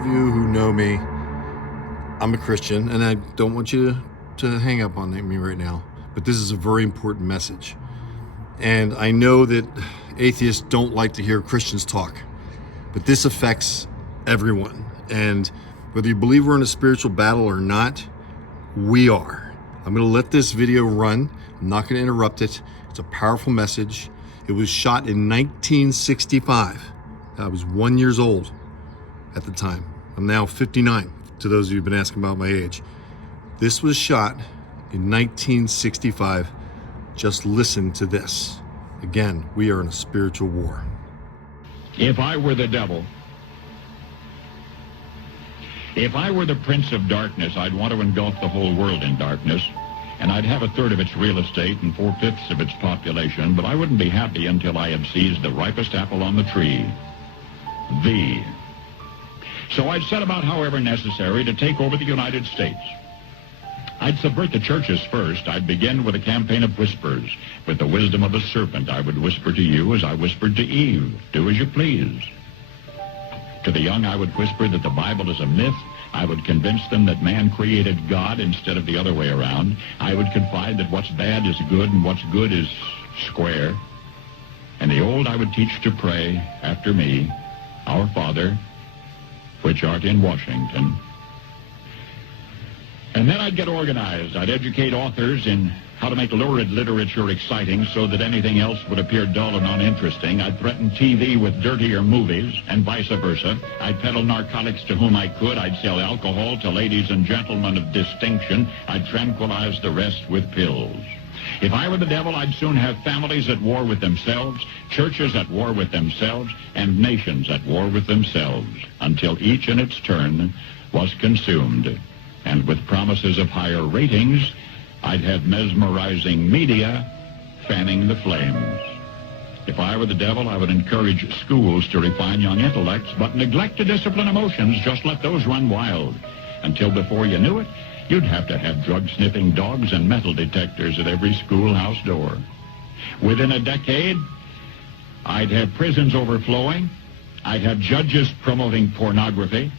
of you who know me, I'm a Christian, and I don't want you to hang up on me right now, but this is a very important message. And I know that atheists don't like to hear Christians talk, but this affects everyone. And whether you believe we're in a spiritual battle or not, we are. I'm going to let this video run. I'm not going to interrupt it. It's a powerful message. It was shot in 1965. I was 1 year old at the time. I'm now 59, to those of you who've been asking about my age. This was shot in 1965. Just listen to this. Again, we are in a spiritual war. If I were the devil, if I were the prince of darkness, I'd want to engulf the whole world in darkness, and I'd have a third of its real estate and 4/5 of its population, but I wouldn't be happy until I had seized the ripest apple on the tree, thee. So I'd set about, however necessary, to take over the United States. I'd subvert the churches first. I'd begin with a campaign of whispers. With the wisdom of a serpent, I would whisper to you as I whispered to Eve, do as you please. To the young, I would whisper that the Bible is a myth. I would convince them that man created God instead of the other way around. I would confide that what's bad is good and what's good is square. And the old I would teach to pray after me, Our Father, which art in Washington. And then I'd get organized. I'd educate authors in how to make lurid literature exciting so that anything else would appear dull and uninteresting. I'd threaten TV with dirtier movies and vice versa. I'd peddle narcotics to whom I could. I'd sell alcohol to ladies and gentlemen of distinction. I'd tranquilize the rest with pills. If I were the devil, I'd soon have families at war with themselves, churches at war with themselves, and nations at war with themselves, until each in its turn was consumed. And with promises of higher ratings, I'd have mesmerizing media fanning the flames. If I were the devil, I would encourage schools to refine young intellects, but neglect to discipline emotions. Just let those run wild. Until before you knew it, you'd have to have drug-sniffing dogs and metal detectors at every schoolhouse door. Within a decade, I'd have prisons overflowing. I'd have judges promoting pornography.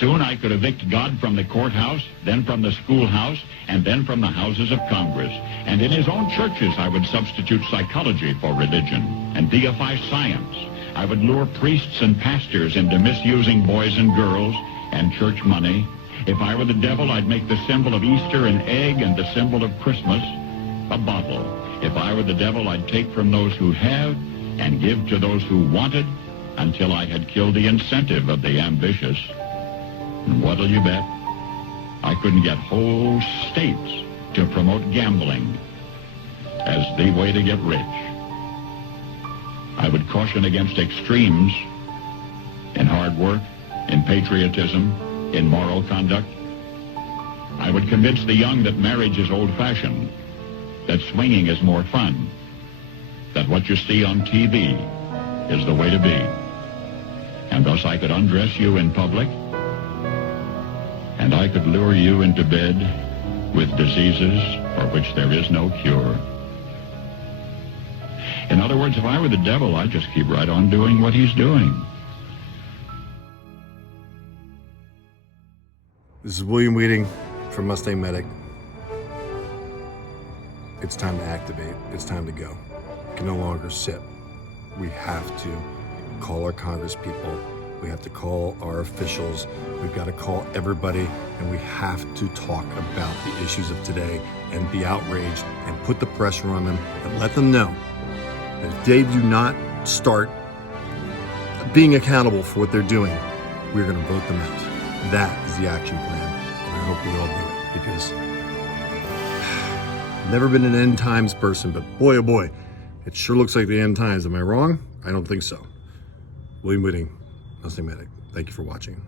Soon I could evict God from the courthouse, then from the schoolhouse, and then from the houses of Congress. And in his own churches, I would substitute psychology for religion and deify science. I would lure priests and pastors into misusing boys and girls and church money. If I were the devil, I'd make the symbol of Easter an egg and the symbol of Christmas a bottle. If I were the devil, I'd take from those who have and give to those who wanted until I had killed the incentive of the ambitious. And what'll you bet? I couldn't get whole states to promote gambling as the way to get rich. I would caution against extremes in hard work, in patriotism, in moral conduct. I would convince the young that marriage is old-fashioned, that swinging is more fun, that what you see on TV is the way to be. And thus I could undress you in public, and I could lure you into bed with diseases for which there is no cure. In other words, if I were the devil, I'd just keep right on doing what he's doing. This is William Wieting from MustangMedic. It's time to activate. It's time to go. We can no longer sit. We have to call our Congress people. We have to call our officials. We've got to call everybody, and we have to talk about the issues of today and be outraged and put the pressure on them and let them know that if they do not start being accountable for what they're doing, we're going to vote them out. That is the action plan, and I hope we all do it, because I've never been an end times person, but boy, oh boy, it sure looks like the end times. Am I wrong? I don't think so. William Wieting, MustangMedic. Thank you for watching.